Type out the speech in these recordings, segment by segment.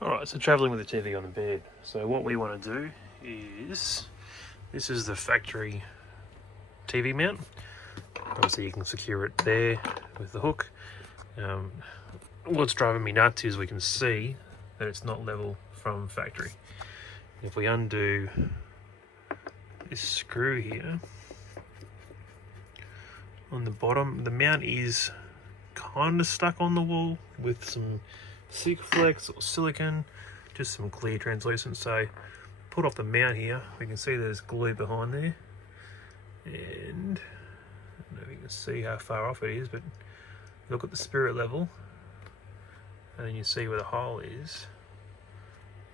Alright, so travelling with the TV on the bed. So what we want to do is, this is the factory TV mount. Obviously you can secure it there with the hook. What's driving me nuts is we can see that it's not level from factory. If we undo this screw here, on the bottom, the mount is kind of stuck on the wall with some Sikflex or silicone, just some clear translucent. So put off the mount here, we can see there's glue behind there, and I don't know if you can see how far off it is, but look at the spirit level and then you see where the hole is.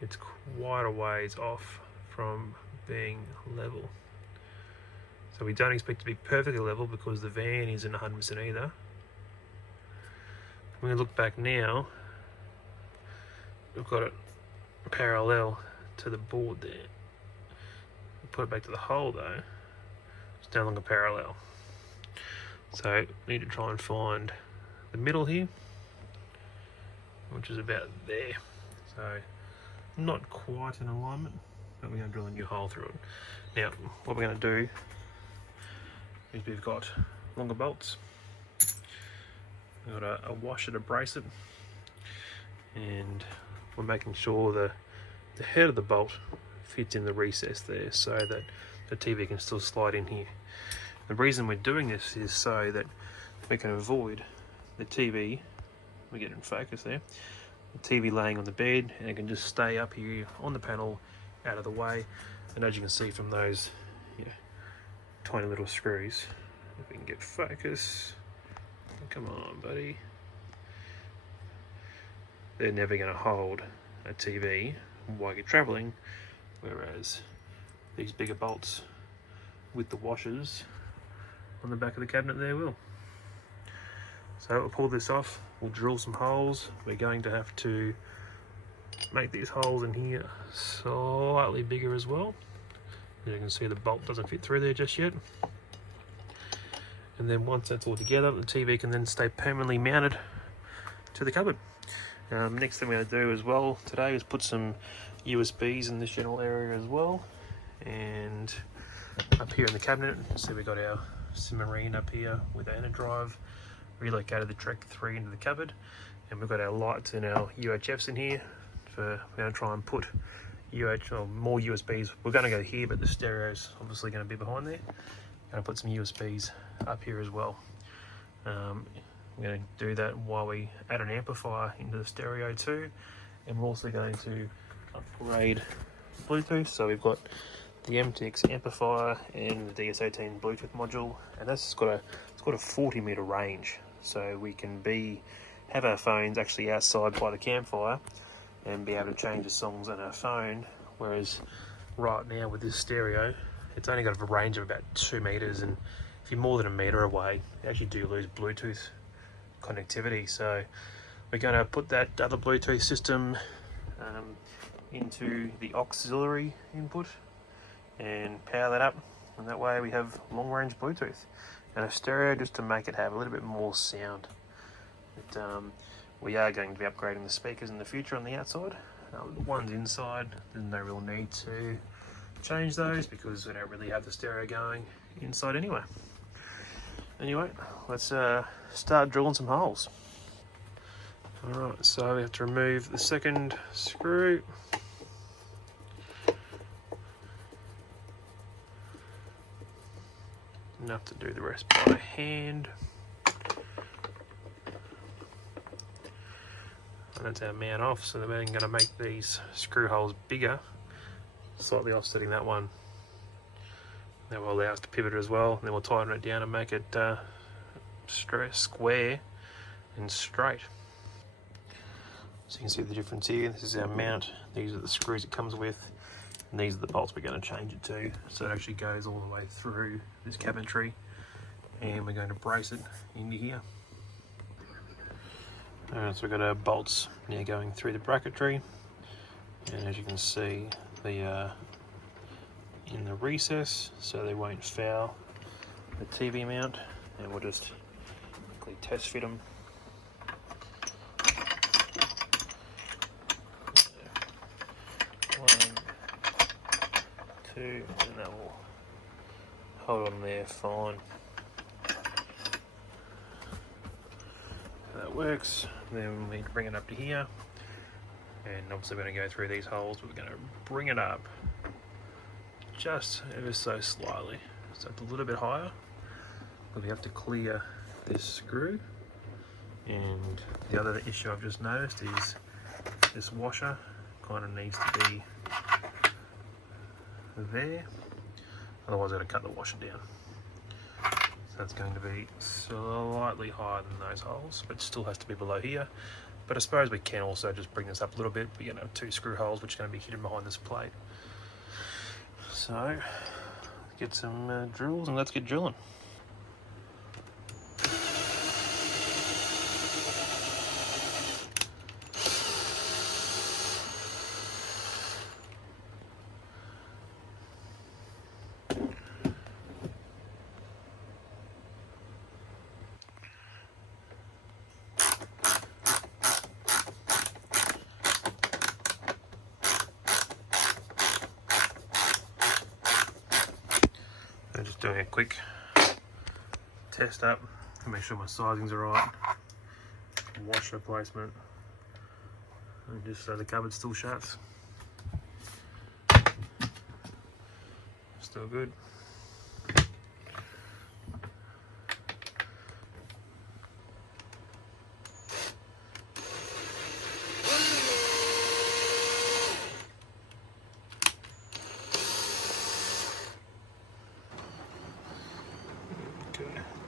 It's quite a ways off from being level. So we don't expect to be perfectly level because the van isn't 100% either. When we look back now, we've got it parallel to the board there. We put it back to the hole though, it's no longer parallel. So we need to try and find the middle here, which is about there. So not quite in alignment, but we're going to drill a new hole through it. Now what we're going to do is we've got longer bolts, we've got a washer to brace it, and we're making sure the head of the bolt fits in the recess there so that the TV can still slide in here. The reason we're doing this is so that we can avoid the TV, we get in focus there, the TV laying on the bed, and it can just stay up here on the panel out of the way. And as you can see from those tiny little screws, if we can get focus, come on buddy, they're never going to hold a TV while you're travelling, whereas these bigger bolts with the washers on the back of the cabinet there will. So we'll pull this off, we'll drill some holes. We're going to have to make these holes in here slightly bigger as well. As you can see, the bolt doesn't fit through there just yet. And then once that's all together, the TV can then stay permanently mounted to the cupboard. Next thing we're going to do as well today is put some USBs in this general area as well. And up here in the cabinet, so we've got our Cimarine up here with our inner drive, relocated the Trek 3 into the cupboard, and we've got our lights and our UHFs in here. We're going to try and put more USBs. We're going to go here, but the stereo's obviously going to be behind there. Going to put some USBs up here as well. We're going to do that while we add an amplifier into the stereo too, and we're also going to upgrade Bluetooth. So we've got the MTX amplifier and the DS18 Bluetooth module, and it's got a 40 meter range, so we can have our phones actually outside by the campfire and be able to change the songs on our phone. Whereas right now with this stereo, it's only got a range of about 2 meters, and if you're more than a meter away, you actually do lose Bluetooth connectivity. So we're going to put that other Bluetooth system into the auxiliary input and power that up, and that way we have long range Bluetooth and a stereo just to make it have a little bit more sound. We are going to be upgrading the speakers in the future on the outside. The ones inside, there's no real need to change those because we don't really have the stereo going inside anyway. Anyway, let's start drilling some holes. Alright, so we have to remove the second screw. Enough to do the rest by hand. And that's our mount off, so we're going to make these screw holes bigger, slightly offsetting that one. That will allow us to pivot it as well, and then we'll tighten it down and make it square and straight. So you can see the difference here. This is our mount, these are the screws it comes with, and these are the bolts we're going to change it to. So it actually goes all the way through this cabinetry, and we're going to brace it into here. So we've got our bolts now going through the bracketry, and as you can see, they are in the recess so they won't foul the TV mount, and we'll just quickly test fit them. 2, and that will hold on there fine. That works. Then we bring it up to here, and obviously we're going to go through these holes, but we're going to bring it up just ever so slightly, so it's a little bit higher, but we have to clear this screw. And the other issue I've just noticed is this washer kind of needs to be there, otherwise I've got to cut the washer down. So that's going to be slightly higher than those holes, but still has to be below here. But I suppose we can also just bring this up a little bit. We're going to have 2 screw holes which are going to be hidden behind this plate. So get some drills and let's get drilling. I'm just doing a quick test up to make sure my sizings are right. Washer placement, and just so the cupboard still shuts. Still good.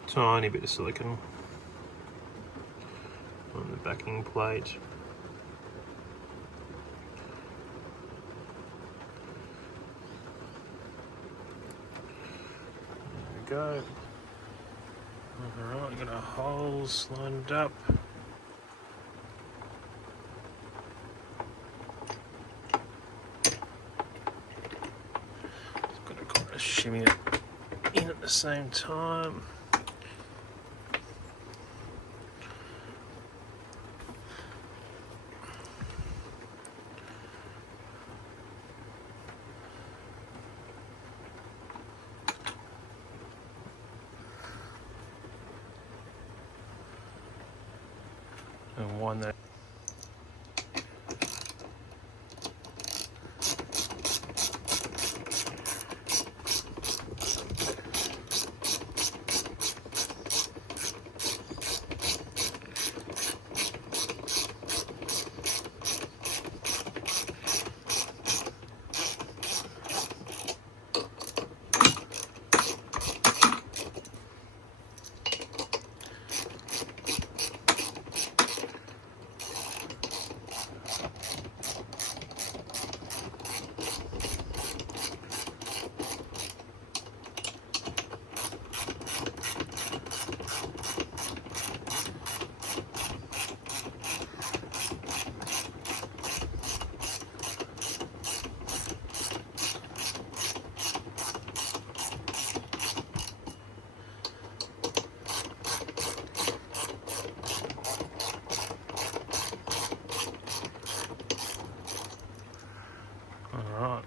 Tiny bit of silicone on the backing plate. There we go. Alright, got our holes lined up. Just got to kind of shimmy it in at the same time. And one that Alright,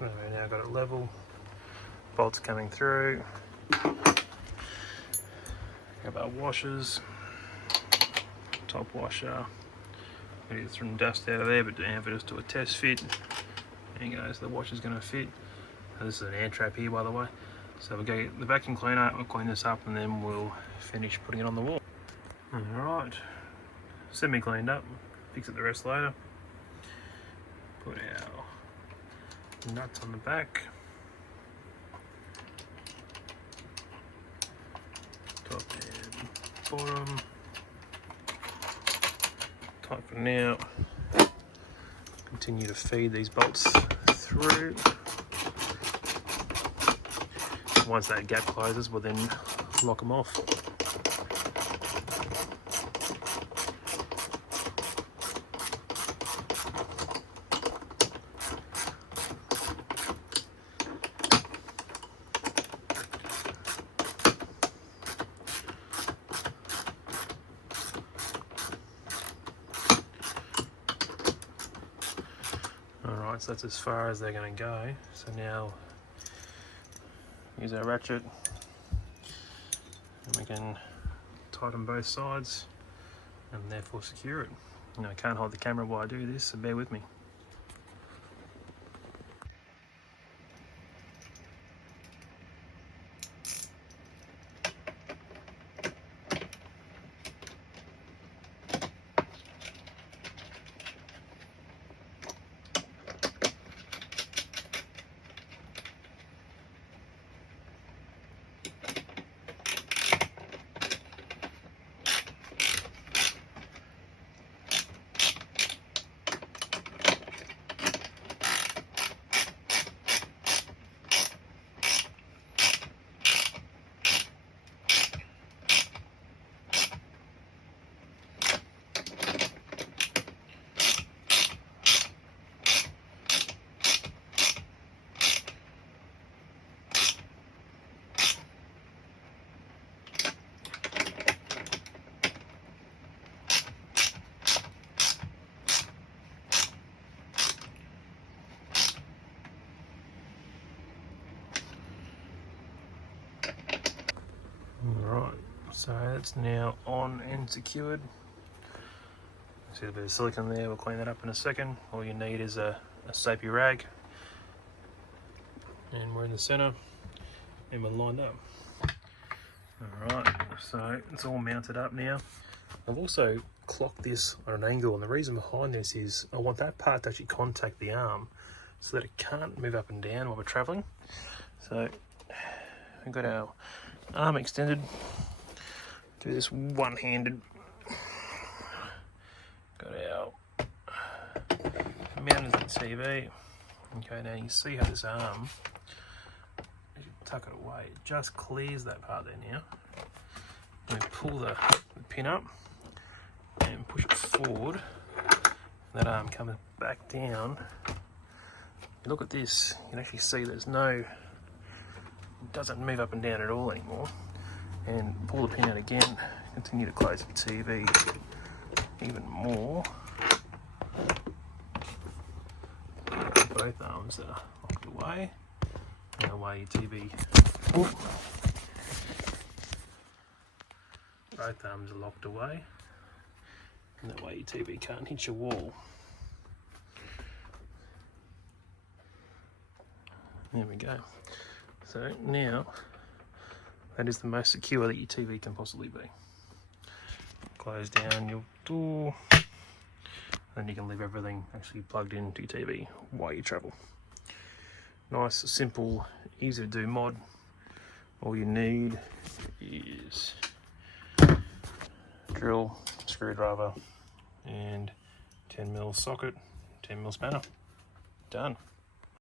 we've now got it level, bolts coming through, got our washers, top washer, we get some dust out of there, but down for just do a test fit. There you go, so the washer's going to fit. This is an air trap here, by the way. So we'll go get the vacuum cleaner, we'll clean this up, and then we'll finish putting it on the wall. Alright, semi cleaned up, fix it the rest later. Put our nuts on the back, top and bottom, tight for now. Continue to feed these bolts through. Once that gap closes, we'll then lock them off. Alright, so that's as far as they're going to go. So now use our ratchet and we can tighten both sides and therefore secure it. I can't hold the camera while I do this, so bear with me. Alright, so it's now on and secured. See a bit of silicone there, we'll clean that up in a second. All you need is a soapy rag. And we're in the centre and we're lined up. Alright, so it's all mounted up now. I've also clocked this on an angle, and the reason behind this is I want that part to actually contact the arm so that it can't move up and down while we're travelling. So we've got our arm extended. Do this one-handed. Got our mounted to the TV. Okay, now you can see how this arm, as you tuck it away, it just clears that part there now. And we pull the pin up and push it forward. That arm comes back down. You look at this, you can actually see there's no, it doesn't move up and down at all anymore. And pull the pin out again, continue to close the TV even more. Both arms are locked away. And away your TV. Whoop. Both arms are locked away. And that way your TV can't hit your wall. There we go. So now, that is the most secure that your TV can possibly be. Close down your door, and you can leave everything actually plugged into your TV while you travel. Nice, simple, easy to do mod. All you need is drill, screwdriver, and 10mm socket, 10mm spanner. Done.